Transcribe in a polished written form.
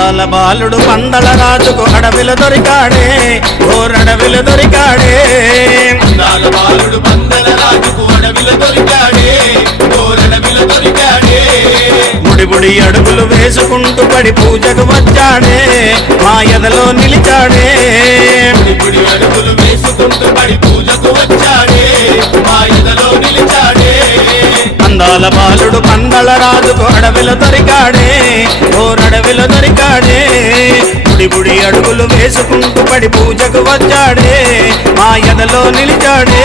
అందాల బాలుడు పందల రాజుకు అడవిలో దొరికాడే ఓరడవిలో దొరికాడే అందాల బాలుడు పందల రాజుకు అడవిలో దొరికాడే ఓరడవిలో దొరికాడే ముడిబుడి అడుగులు వేసుకుంటూ పడి పూజకు వచ్చాడే మా ఎదలో నిలిచాడే ముడిబుడి అడుగులు వేసుకుంటూ పడి పూజకు వచ్చాడే మా ఎదలో నిలిచాడే అందాల బాలుడు పందల రాజుకు అడవిలో దొరికాడే ఓరడవిలో దొరికాడే ముడిబుడి అడుగులు వేసుకుంటూ పడి పూజకు వచ్చాడే మా ఎదలో నిలిచాడే